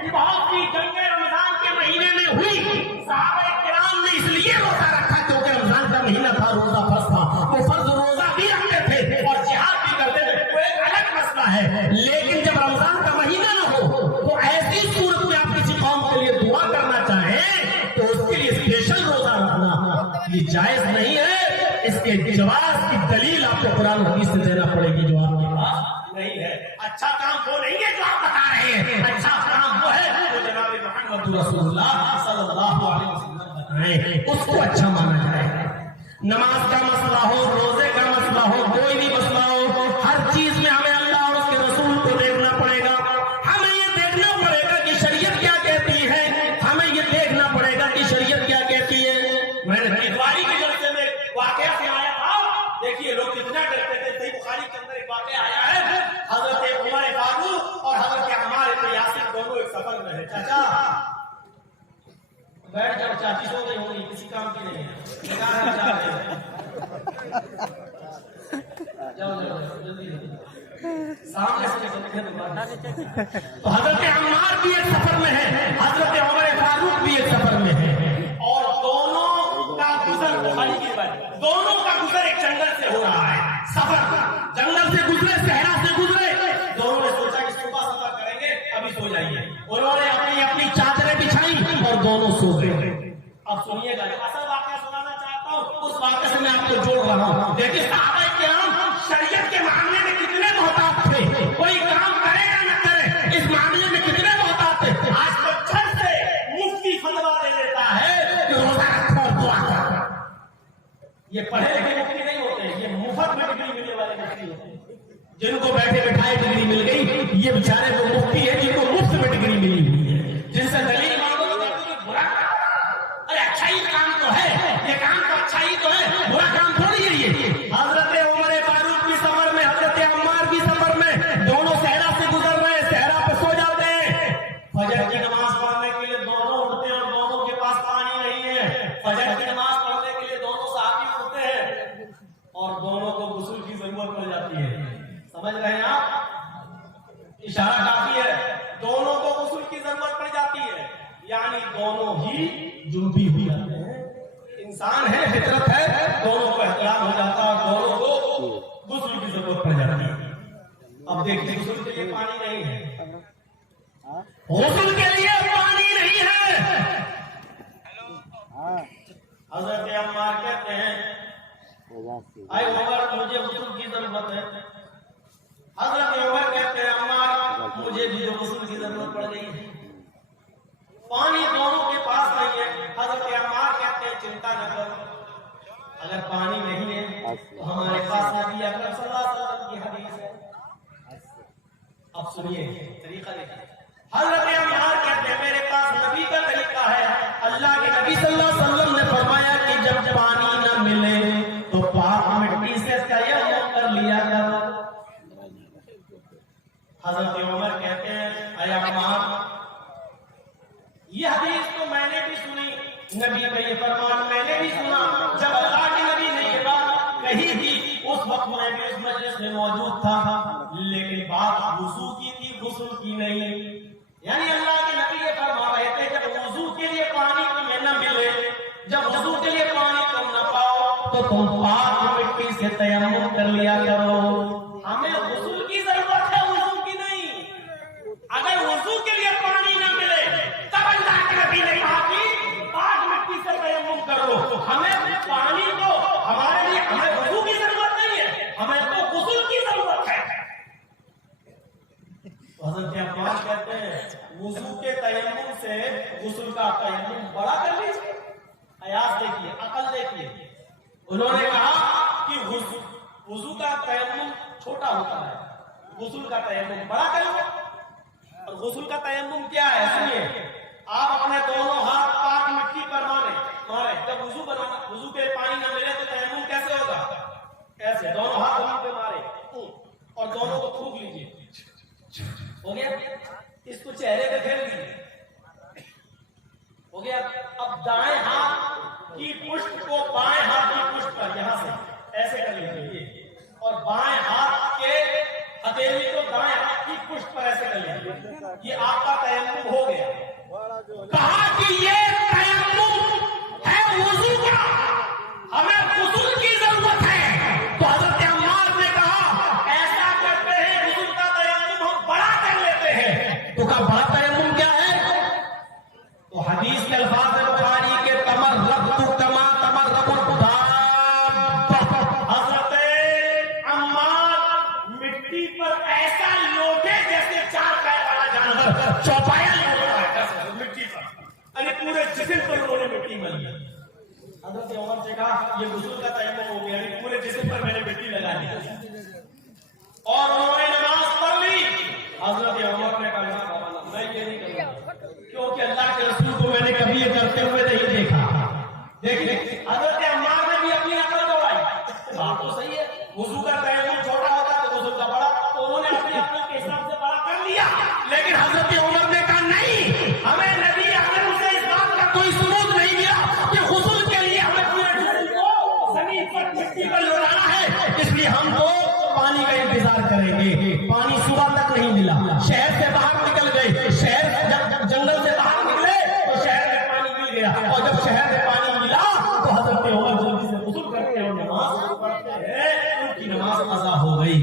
کہ بہت سی جنگیں رمضان کے مہینے میں ہوئی، صحابہ کرام نے اس لیے روزہ رکھا کیونکہ رمضان کا مہینہ تھا، روزہ فرض تھا، وہ فرض روزہ بھی رکھتے تھے اور جہاد بھی کرتے تھے، وہ ایک الگ مسئلہ ہے۔ لیکن جب رمضان کا مہینہ نہ ہو تو ایسی صورت میں آپ کسی قوم کے لیے دعا کرنا چاہیں تو اس کے لیے اسپیشل روزہ رکھنا یہ جائز نہیں ہے۔ اس کے جواز کی دلیل آپ کو قرآن حدیث سے دینا پڑے گی جو آپ کے پاس نہیں ہے۔ اچھا کام وہ نہیں ہے جو آپ بتا رہے ہیں، اچھا کام وہ ہے جو جناب محمد رسول اللہ صلی اللہ علیہ وسلم بتائیں، اس کو اچھا مانا جائے۔ نماز کا مسئلہ ہو، روزے کا مسئلہ ہو، کوئی بھی مسئلہ ہو، ہر چیز میں ہمیں اللہ اور اس کے رسول کو دیکھنا پڑے گا۔ ہمیں یہ دیکھنا پڑے گا کہ شریعت کیا کہتی ہے، ہمیں یہ دیکھنا پڑے گا کہ شریعت کیا کہتی ہے۔ میں نے اتواری کے جلسے میں واقعہ سے آیا تھا، دیکھیے لوگ کتنا ڈرتے تھے۔ صحیح بخاری کے اندر ایک واقعہ آیا ہے، حضرت عمر فاروق اور حضرت عمار بن یاسر دونوں ایک سفر میں ہیں۔ چاچا بیٹھ جاؤ، چاچی سو گئی ہوگی، کسی کام کی نہیں ہے، سامنے سے تو حضرت عمار بھی ایک سفر میں ہے، حضرت عمر فاروق بھی ایک سفر میں ہے، اور دونوں کا گزر بخاری کی بات، دونوں کا گزر ایک جنگل سے ہو رہا ہے۔ سفر جنگل سے گزرے، صحرا سے گزرے، دونوں نے سوچا کہ صبح سفر کریں گے، ابھی سو جائیے۔ انہوں نے اپنی اپنی چادریں بچھائی اور دونوں سو گئے۔ اب سنیے گا، اصل واقعہ سنانا چاہتا ہوں، اس واقعے سے میں آپ کو جوڑ رہا ہوں۔ دیکھیے صحابہ کرام شریعت کے معاملے میں کتنے محتاط تھے، کوئی کام کرے یا نہ کرے اس معاملے میں کتنے محتاط تھے۔ آج تو چھت سے مفتی فتویٰ دے دیتا ہے کہ روزہ رکھو اور دعا کرو۔ یہ پڑھے لکھے مفتی نہیں ہوتے، یہ مفت میں ڈگری ملنے والے مفتی ہوتے ہیں، جن کو بیٹھے بٹھائے ڈگری مل گئی۔ یہ بیچارے وہ مفتی ہیں جن کو مفت میں ڈگری ملی ہوئی ہے، جن سے دلیل مانگو تو کہتے ہیں برا ارے اچھا ہی کام تو ہے، یہ کام تو اچھا ہی تو ہے، برا کام تھوڑی ہے یہ۔ حضرت عمر فاروق بھی سفر میں، حضرت عمار بھی سفر میں، دونوں صحرا سے گزر رہے ہیں، صحرا پہ سو جاتے ہیں۔ فجر کی نماز پڑھنے کے لیے دونوں اٹھتے ہیں اور دونوں کے پاس پانی نہیں ہے۔ فجر کی نماز پڑھنے کے لیے دونوں صحابی اٹھتے ہیں اور دونوں کو غسل کی ضرورت پڑ جاتی ہے۔ سمجھ رہے ہیں آپ؟ اشارہ کافی ہے، دونوں کو غسل کی ضرورت پڑ جاتی ہے، یعنی دونوں ہی جنبی ہو جاتے ہیں۔ انسان ہے، فطرت ہے، دونوں کو احتلام ہو جاتا ہے، دونوں کو غسل کی ضرورت پڑ جاتی ہے۔ اب دیکھتے غسل کے لیے پانی نہیں ہے، غسل کے لیے پانی نہیں ہے۔ حضرت عمار کہتے ہیں اے عمر مجھے غسل کی ضرورت ہے۔ حضرت عمر کہتے ہیں عمار مجھے بھی غسل کی ضرورت پڑ گئی ہے، پانی دونوں کے پاس نہیں ہے۔ حضرت عمار کہتے ہیں چنتا نہ کرو، اگر پانی نہیں ہے تو ہمارے پاس نبی اکرم صلی اللہ علیہ وسلم کی حدیث ہے۔ اب سنیے طریقہ دیکھیے، حضرت عمار کہتے ہیں میرے پاس نبی کا طریقہ ہے۔ اللہ کے نبی صلی اللہ علیہ وسلم نے فرمایا کہ جب پانی نہ ملے تو پاک مٹی سے تیمم کر لیا کرو۔ حضرت عمر کہتے ہیں اے عمار یہ حدیث تو میں نے بھی سنی، نبی کا یہ فرمان میں نے بھی سنا، جب اللہ کے نبی نے یہ بات کہی تھی اس وقت میں بھی اس مجلس میں موجود تھا، لیکن بات وضو کی تھی، غسل کی نہیں۔ یعنی اللہ کے نبی یہ فرما رہے تھے جب وضو کے لیے پانی تمہیں نہ ملے، جب وضو کے لیے پانی تم نہ پاؤ تو تم پاک مٹی سے تیمم کر لیا کرو۔ ہمیں غسل کی ضرورت ہے، وضو کی نہیں۔ اگر وضو کے لیے پانی نہ ملے تب اللہ کے نبی نے کہا کہ پاک مٹی سے تیمم کرو۔ ہمیں پانی کو ہمارے لیے ہمیں وضو کی ضرورت نہیں ہے، ہمیں تو غسل کی ضرورت ہے۔ حضرت عباس کہتے ہیں وضو کے تیمم سے غسل کا تیمم بڑا کر لیجیے۔ قیاس دیکھیے، عقل دیکھیے۔ انہوں نے کہا کہ وضو کا تیمم چھوٹا ہوتا ہے، غسل کا تیمم بڑا کرو۔ اور غسل کا تیمم کیا ہے سنیے، آپ اپنے دونوں ہاتھ پاک مٹی پر مارے، جب وضو بنانا، وضو کے پانی نہ ملے تو تیمم کیسے ہوگا؟ ایسے دونوں ہاتھ زمین پہ مارے اور دونوں کو تھوک لیجیے، ہو گیا؟ اس کو چہرے پہ پھیر لیجیے، ہو گیا؟ اب دائیں ہاتھ کی پشت کو بائیں ہاتھ کی پشت پر یہاں سے ایسے کر لیجیے، اور بائیں ہاتھ کے ہتھیلی کو دائیں ہاتھ کی پشت پر ایسے کر لیجیے۔ یہ آپ آپ کا تیمم ہو گیا. کہا کہ یہ تیمم ہے وضو کا, ہمیں غسل کی ضرورت ہے. تو حضرت عمار نے کہا ایسا کرتے ہیں غسل کا تیمم ہم بڑا کر لیتے ہیں. تو کہا بڑا تیمم کیا ہے؟ تو حدیث کے الفاظ بخاری کے تمرغت کما تمرغ الدابہ, حضرت عمار مٹی پر ایسا لوٹے جیسے 4 پیر والا جانور چوپایا لوٹتا ہے مٹی پر, یعنی پورے جسم پر انہوں نے مٹی ملی. حضرت عمر سے کہا یہ غسل کا تیمم ہو گیا, یعنی پورے جسم پر میں نے مٹی لگا دی اور انہوں نے نماز پڑھ لی. حضرت عمر نے کہا میں یہ نہیں کروں گا, کیونکہ اللہ کے رسول کو میں نے کبھی یہ کرتے ہوئے نہیں دیکھا. دیکھیں حضرت عمار نے بھی اپنی عقل دوڑائی, بات تو صحیح ہے, وضو کا تیمم چھوٹا ہوتا تو غسل کا بڑا, تو انہوں نے اپنی عقل کے حساب سے بڑا کر لیا. لیکن حضرت عمر نے کہا نہیں, ہمیں نبی اکرم سے اس بات کا کوئی ثبوت نہیں ملا کہ غسل کے لیے ہمیں پورے جسم کو زمین پر مٹی پر لوٹانا ہے, اس لیے ہم تو پانی کا انتظار کریں گے. پانی صبح تک نہیں ملا, شہر سے باہر نکل گئے, شہر جنگل سے باہر نکلے تو شہر میں پانی مل گیا, اور جب شہر میں پانی ملا تو حضرت عمر جلدی سے غسل کرتے ہیں اور نماز پڑھتے ہیں, ان کی نماز قضا ہو گئی.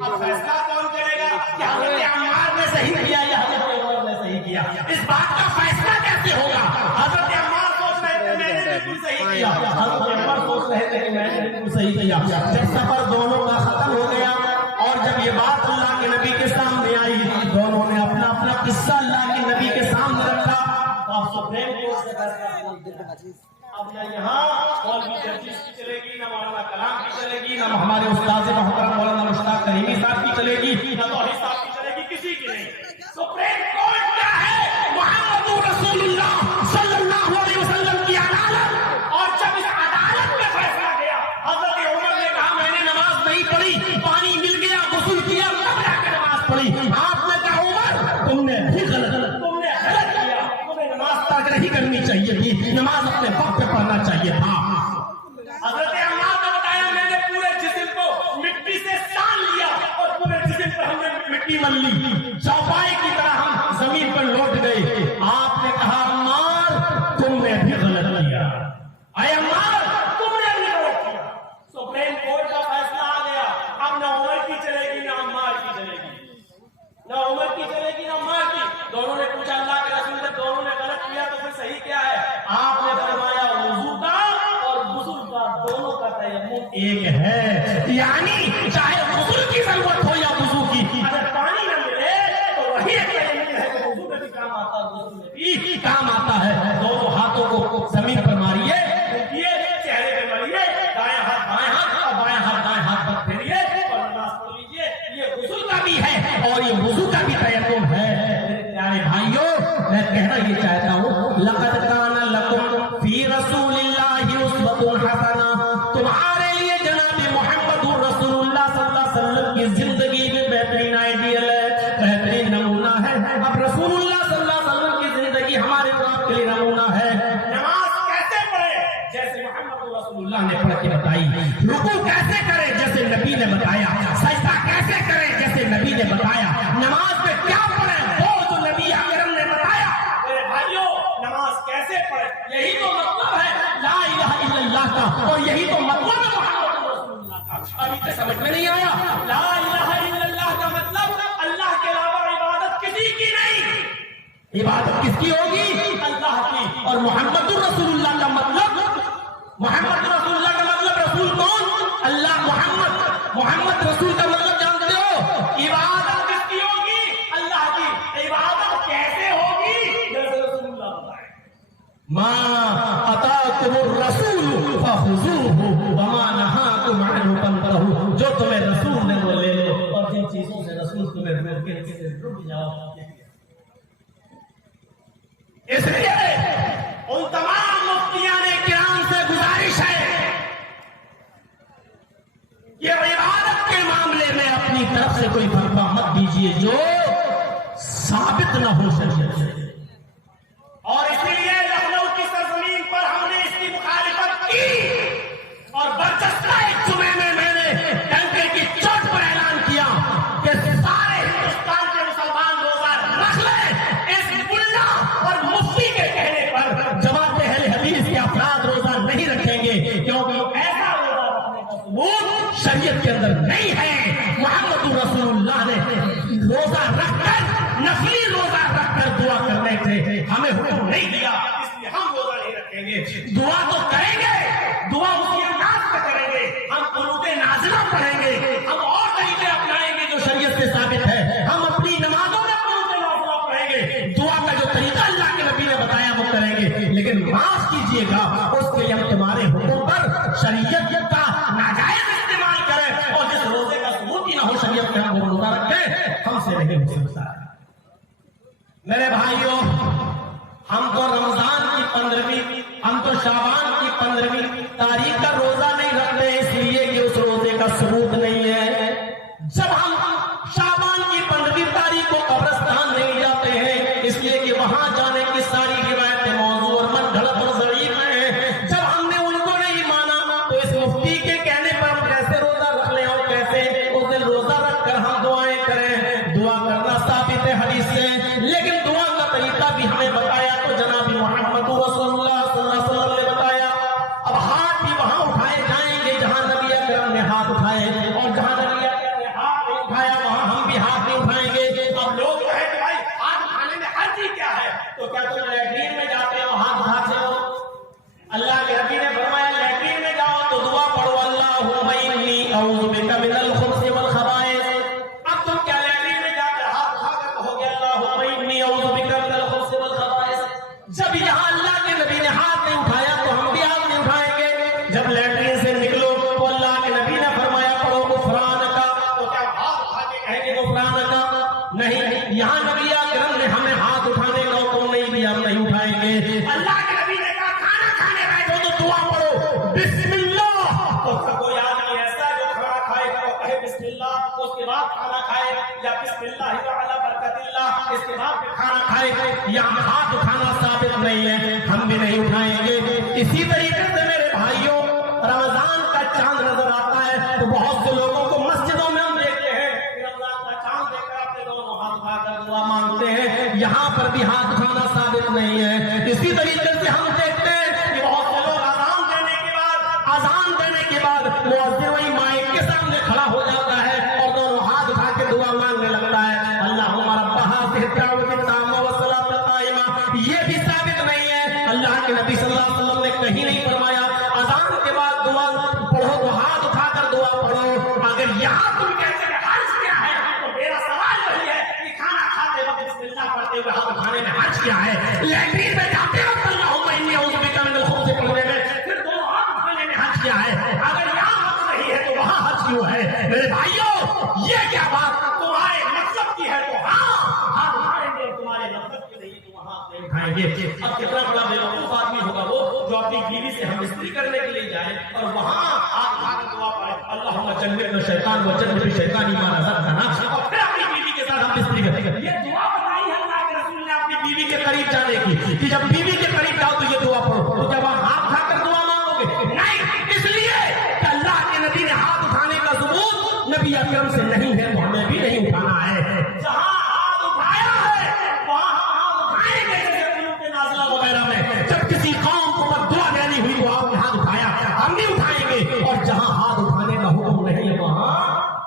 اب فیصلہ کون کرے گا کہ حضرت عمار نے صحیح کیا یا حضرت عمر نے صحیح کیا؟ اس بات کا فیصلہ کیسے ہوگا؟ حضرت عمار سوچ رہے تھے میں نے بالکل صحیح کیا, حضرت عمر سوچ رہے تھے کہ میں نے بالکل صحیح کیا. جب سفر دونوں کا ختم ہو گیا اور جب یہ بات اللہ کے نبی کے سامنے آئی, دونوں نے اپنا اپنا قصہ اللہ کے نبی کے سامنے رکھا. آپ سپریم کورٹ سے فیصلہ, اب نہ یہاں مولوی جرجس کی چلے گی, نہ مولانا کلام کی چلے گی, نہ ہمارے استاد محترم مولانا مشتاق کریمی صاحب کی چلے گی, نہ توحید صاحب کی چلے گی, کسی کی نہیں. سپریم کورٹ کیا ہے؟ محمد رسول اللہ صلی اللہ علیہ وسلم کی عدالت. اور جب اس عدالت میں فیصلہ گیا, حضرت عمر نے کہا میں نے نماز نہیں پڑھی, پانی مل گیا, غسل کیا, تب جا کے نماز پڑھی. آپ نے کہا عمر تم نے بھی غلط کیا, تمہیں نماز ترک نہیں کرنی چاہیے تھی, نماز اپنے وقت پہ پڑھنا چاہیے تھا. حضرت عمار نے بتایا میں نے پورے جسم کو مٹی سے سان لیا اور پورے جسم پر ہم نے مٹی مل لی, چوپائے کی طرح ہم زمین پر لوٹ گئے. آپ نے کہا عمار تم نے بھی غلط کیا, اے عمار تم نے بھی غلط کیا. سپریم کورٹ کا فیصلہ آ گیا. اب نہ عمر کی چلے گی نہ عمار کی چلے گی, نہ عمر کی چلے گی نہ عمار کی. دونوں نے پوچھا اللہ کے رسول سے دونوں نے غلط کیا تو پھر صحیح کیا ہے؟ آپ نے فرمایا وضو کا اور غسل کا دونوں کا تیمم ایک ہے, یعنی چاہے غسل کی ضرورت ہو یا وضو کی, اگر پانی نہ ملے تو وہی تیمم ہے کہ وضو میں بھی کام آتا ہے, غسل میں بھی کام آتا ہے. دونوں ہاتھوں کو زمین پر ماریے, چہرے پہ ماریے, دائیں ہاتھ بائیں ہاتھ اور بائیں ہاتھ دائیں ہاتھ پر پھیریے اور نماز پڑھ لیجیے. یہ غسل کا بھی ہے اور یہ وضو کا بھی تیمم ہے. پیارے بھائیوں, میں کہنا یہ چاہتا ہوں لقد کان لکم فی رسول اللہ اسوۃ حسنہ, تمہارے لیے جناب محمد رسول اللہ صلی اللہ علیہ وسلم کی زندگی میں بہترین آئیڈیل ہے, بہترین نمونہ ہے. اب رسول اللہ صلی اللہ علیہ وسلم کی زندگی ہمارے آپ کے لیے نمونہ ہے. نماز کیسے پڑھے جیسے محمد رسول اللہ نے پڑھ کے بتائی, رکوع کیسے کرے جیسے نبی نے بتایا, سجدہ کیسے کرے جیسے نبی نے بتایا, نماز میں کیا پڑھے وہ جو نبی اکرم نے بتایا. میرے بھائیوں نماز کیسے پڑھے, یہی تو مطلب ہے لا الہ الا اللہ کا, اور یہی تو مطلب ہے محمد رسول اللہ کا. ابھی تک سمجھ میں نہیں آیا؟ لا الہ الا اللہ کا مطلب اللہ کے علاوہ عبادت کسی کی نہیں, عبادت کس کی ہوگی؟ اللہ کی. اور محمد رسول اللہ کا مطلب, محمد رسول اللہ کا مطلب رسول کون؟ اللہ. محمد رسول کا مطلب جانتے ہو؟ عبادت کس کی ہوگی؟ اللہ کی. عبادت کیسے ہوگی؟ جیسے رسول اللہ بتائے, ما اتاکم الرسول فخذوہ وما نہاکم عنہ فانتہوا, جو تمہیں رسول نے وہ لے لو اور جن چیزوں سے رسول تمہیں روکے رک جاؤ. اس لیے ان تمام مفتیان کرام سے گزارش ہے یہ عبادت کے معاملے میں اپنی طرف سے کوئی فتویٰ مت دیجیے جو ثابت نہ ہو سکے. اور اسی لیے لکھنؤ کی سرزمین پر ہم نے اس کی مخالفت کی اور برجستہ ایک جمعے میں نے ڈنکے کی چوٹ پر اعلان کیا کہ سارے ہندوستان کے مسلمان روزہ رکھ لیں گے, دعا کا جو طریقہ اللہ کے نبی نے بتایا وہ کریں گے, لیکن معاف کیجئے گا اس کے لیے ہم تمہارے حکم پر شریعت کا ناجائز استعمال کریں, اور جس روزے کا ثبوت ہی نہ ہو شریعت میں ہم وہ روزہ رکھیں, ہم سے نہیں ہو سکتا ہے. میرے بھائیوں, ہم تو رمضان کی 15ویں, ہم تو شعبان کی 15ویں تاریخ کا روزہ نہیں رکھتے اس لیے کہ اس روزے کا ثبوت نہیں ہے. جب ہم شعبان کی 15ویں تاریخ کو قبرستان نہیں جاتے ہیں اس لیے کہ وہاں جانے کی ساری روایتیں موضوع اور من گھڑت اور ضعیف ہیں. جب ہم نے ان کو نہیں مانا تو اس مفتی کے کہنے پر ہم کیسے روزہ رکھ لیں, اور کیسے اس دن روزہ رکھ کر ہم دعائیں کریں. دعا کرنا ثابت ہے حدیث سے, لیکن دعا کا طریقہ بھی ہمیں بتایا تو جناب محمد رسول اللہ صلی اللہ علیہ وسلم نے بتایا. اب ہاتھ بھی وہاں اٹھائے جائیں گے جہاں نبی اکرم نے ہاتھ اٹھائے, اور جہاں نبی اکرم نے ہاتھ نہیں اٹھایا وہاں ہم بھی ہاتھ نہیں اٹھائیں گے. اب لوگ کہیں کہ بھائی ہاتھ اٹھانے میں حرج کیا ہے, تو کیا تم لیٹرین میں جاتے ہو ہاتھ اٹھاتے ہو؟ اللہ کے نبی نے فرمایا لیٹرین میں جاؤ تو دعا پڑھو اللہم انی اعوذ بک من الخبث والخبائث. اب تم کیا لیٹرین میں جا کر ہاتھ اٹھا کر کہو گے اللہم انی اعوذ بک من الخبث والخبائث؟ جب یہاں اللہ کے نبی نے ہاتھ نہیں اٹھایا تو ہم بھی ہاتھ نہیں اٹھائیں گے. جب لیٹرین سے نکلو تو اللہ کے نبی نے فرمایا پڑھو غفرانک, تو کیا ہاتھ اٹھا کے کہیں گے غفرانک؟ نہیں, یہاں نبی اکرم نے ہمیں ہاتھ اٹھانے کا حکم نہیں دیا, ہم نہیں اٹھائیں گے. اللہ کے نبی نے کہا کھانا کھانے بیٹھو تو دعا پڑھو بسم اللہ. تو کوئی آدمی ایسا جو کھانا کھائے گا وہ کہے بسم اللہ, اس کے بعد کھانا کھائے, یا بسم اللہ وعلی برکت اللہ اس کے بعد کھانا کھائے, یہاں ہاتھ اٹھانا ثابت نہیں ہے, ہم بھی نہیں اٹھائیں گے. اسی طریقے سے میرے بھائیوں, رمضان کا چاند نظر آتا ہے تو بہت سے لوگوں کو مسجدوں میں ہم دیکھتے ہیں کہ رمضان کا چاند دیکھ کر اپنے دونوں ہاتھ اٹھا کر دعا مانگتے ہیں, یہاں پر بھی ہاتھ اٹھانا ثابت نہیں ہے. اسی طریقے سے ہم دیکھتے ہیں کہ بہت سے لوگ اذان دینے کے بعد مؤذن وہی مائک کے سامنے کھڑا ہو جاتا ہے اور دونوں ہاتھ اٹھا کے دعا مانگنے لگتا ہے اللہم رب هذه الدعوة التامة والصلاة القائمة. یہ بھی ثابت نہیں ہے. اللہ کے نبی صلی اللہ علیہ وسلم نے کہیں نہیں فرمایا اذان کے بعد دعا پڑھو تو ہاتھ اٹھا کر دعا پڑھو. اگر یہاں تم کہتے ہیں حرج کیا ہے تو میرا سوال وہی ہے کہ کھانا کھاتے وقت بسم اللہ پڑھتے ہوئے ہاتھ اٹھانے میں حرج کیا ہے؟ لیٹرین میں جاتے وقت اللہم انی اعوذ بک من الخبث پڑھنے میں پھر دونوں ہاتھ اٹھانے میں حرج کیا ہے؟ اگر یہاں حرج نہیں ہے تو وہاں حرج کیوں ہے؟ میرے بھائیوں, یہ کیا بات تمہارے مطلب کی ہے تو ہاں ہاتھ اٹھائیں گے, تمہارے مطلب کی نہیں تو وہاں نہیں اٹھائیں گے. اب کتنا بڑا بیوقوف آدمی ہوگا وہ جو اپنی بیوی سے ہم استری کرنے کے لیے جائے اور وہاں ہاتھ اٹھا کر دعا پڑھے اللہم جنبنا الشیطان وجنب الشیطان ما رزقتنا, اور پھر اپنی بیوی کے ساتھ ہم استری کریں. یہ دعا بتائی ہے اللہ کے رسول نے اپنی بیوی کے قریب جانے کی کہ جب بیوی کے قریب جاؤ تو یہ دعا پڑھو. تو جب آپ ہاتھ اٹھا کر دعا مانگو گے نہیں, اس لیے کہ اللہ کے نبی نے ہاتھ اٹھانے کا ثبوت نبی اکرم سے نہیں ہے تو ہمیں بھی نہیں اٹھانا ہے. جہاں ہاتھ اٹھایا ہے وہاں ہاتھ اٹھائیں گے, جیسے قنوت نازلہ وغیرہ میں جب کسی قوم کو بددعا دینی ہوئی تو آپ نے ہاتھ اٹھایا, ہم بھی اٹھائیں گے. اور جہاں ہاتھ اٹھانے کا حکم نہیں ہے وہاں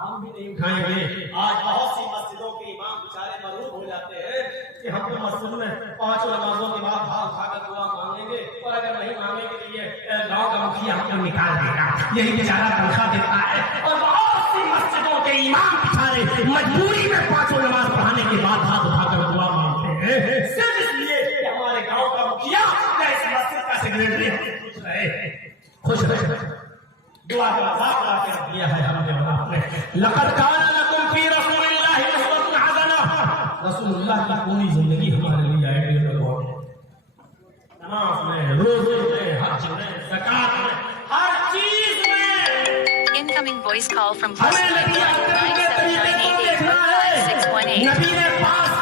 ہم بھی نہیں اٹھائیں گے. آج بہت سی مسجدوں کے امام بیچارے مغلوب ہو جاتے ہیں کہ ہم تو مسجد میں 5 نمازوں کے بعد ہاتھ اٹھا کر دعا مانگیں گے, اور اگر نہیں مانگنے کے لیے گاؤں کا مکھیا ہم کو نکال دے گا, یہی بیچارہ تنخواہ دیتا ہے. اور بہت سی مسجدوں کے امام بیچارے مجبوری میں 5 نماز پڑھانے کے بعد ہاتھ اٹھا کر دعا مانگتے ہیں صرف اس لیے کہ ہمارے گاؤں کا مکھیا یا اس مسجد کا سیکریٹری خوش رہے. خوش رہے. دعا کا عذاب لا کے رکھ دیا ہے ہم نے. لقد کان لکم فی رسول اللہ اسوۃ حسنہ, رسول اللہ کی پوری زندگی ہمارے لیے آئیڈیل ہے. نماز میں, روزے میں, حج میں, زکات میں, ہر چیز میں. Incoming voice call from ہمیں نبی اکرم کے طریقے کو دیکھنا ہے. نبی نے 5